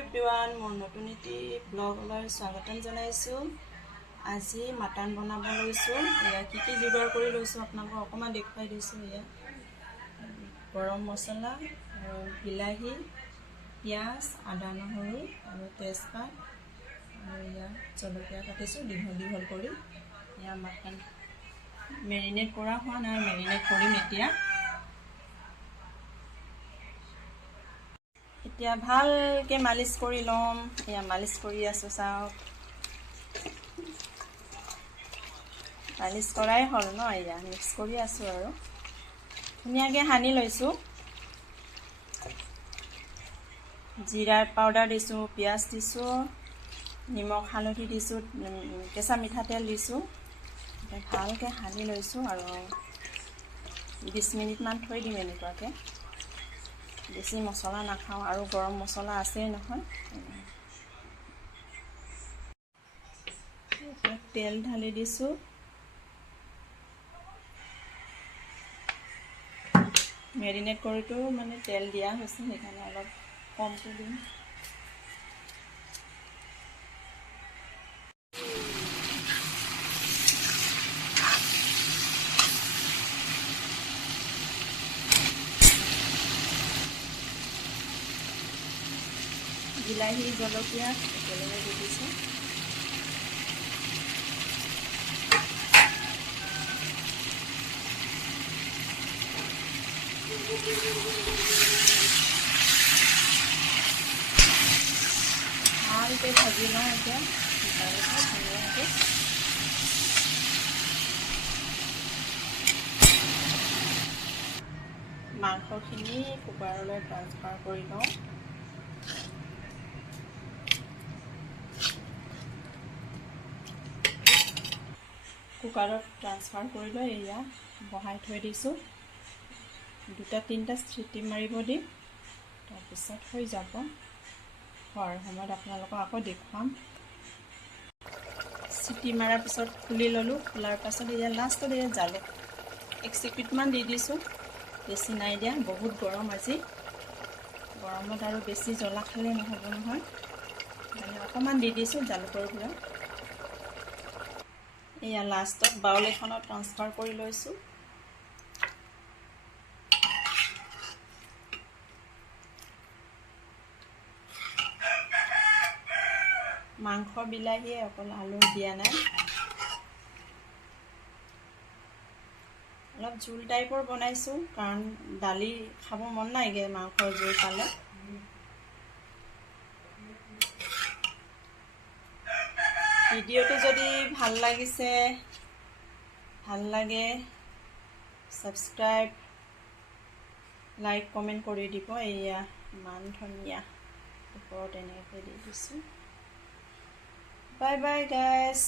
Everyone, মোৰ নতুন এটি ব্লগলৈ স্বাগতম জনাইছোঁ। আজি মাটন বনাব লৈছোঁ। এয়া কি যোগাৰ কৰি লৈছোঁ আপোনালোকক অকণমান দেখুৱাই দিছোঁ। এয়া গৰম মছলা আৰু বিলাহী, পিঁয়াজ, আদা নহৰু আৰু তেজপাত আৰু এয়া জলকীয়া কাটিছোঁ দীঘল কৰি। এয়া মাটন মেৰিনেট কৰা হোৱা নাই, মেৰিনেট কৰিম এতিয়া। এতিয়া ভালকৈ মালিচ কৰি ল'ম। এয়া মালিচ কৰি আছোঁ, চাওক। মালিচ কৰাই হ'ল ন। এয়া মিক্স কৰি আছোঁ আৰু ধুনীয়াকৈ সানি লৈছোঁ। জিৰাৰ পাউডাৰ দিছোঁ, পিঁয়াজ দিছোঁ, নিমখ হালধি দিছোঁ, কেঁচা মিঠাতেল দিছোঁ। ভালকৈ সানি লৈছোঁ আৰু 20 মিনিটমান থৈ দিম এনেকুৱাকৈ। বেছি মছলা নাখাওঁ আৰু গৰম মছলা আছেই নহয়। তেল ঢালি দিছোঁ। মেৰিনেট কৰোঁতেও মানে তেল দিয়া হৈছে, সেইকাৰণে অলপ কমকৈ দিম। বিলাহী, জলকীয়া একেলগে দি দিছোঁ। ভালকৈ ভাজি লওঁ এতিয়া ধুনীয়াকৈ। মাংসখিনি কুকাৰলৈ ট্ৰান্সফাৰ কৰি লওঁ। কুকাৰত ট্ৰান্সফাৰ কৰি লৈ এয়া বহাই থৈ দিছোঁ। 2-3টা চিটি মাৰিব দিম, তাৰপিছত হৈ যাব। হোৱাৰ সময়ত আপোনালোকক আকৌ দেখুৱাম। চিটি মৰাৰ পিছত খুলি ল'লোঁ। খোলাৰ পাছত এয়া লাষ্টত এয়া জালুক 1 চিকুটমান দি দিছোঁ। বেছি নাই দিয়া, বহুত গৰম আজি। গৰমত আৰু বেছি জ্বলা খালে নহ'ব নহয়, মানে অকণমান দি দিছোঁ জালুকৰ গুড়া। এয়া লাষ্টত বাউল এখনত ট্ৰান্সফাৰ কৰি লৈছোঁ। মাংস বিলাহীয়ে, অকল আলু দিয়া নাই। অলপ জোল টাইপৰ বনাইছোঁ, কাৰণ দালি খাব মন নাইগৈ মাংসৰ জোল পালে। ভিডিঅ'টো যদি ভাল লাগে ছাবস্ক্ৰাইব, লাইক, কমেণ্ট কৰি দিব। এয়া মান ধনিয়া ওপৰত এনেকৈ দি দিছোঁ। Bye bye guys.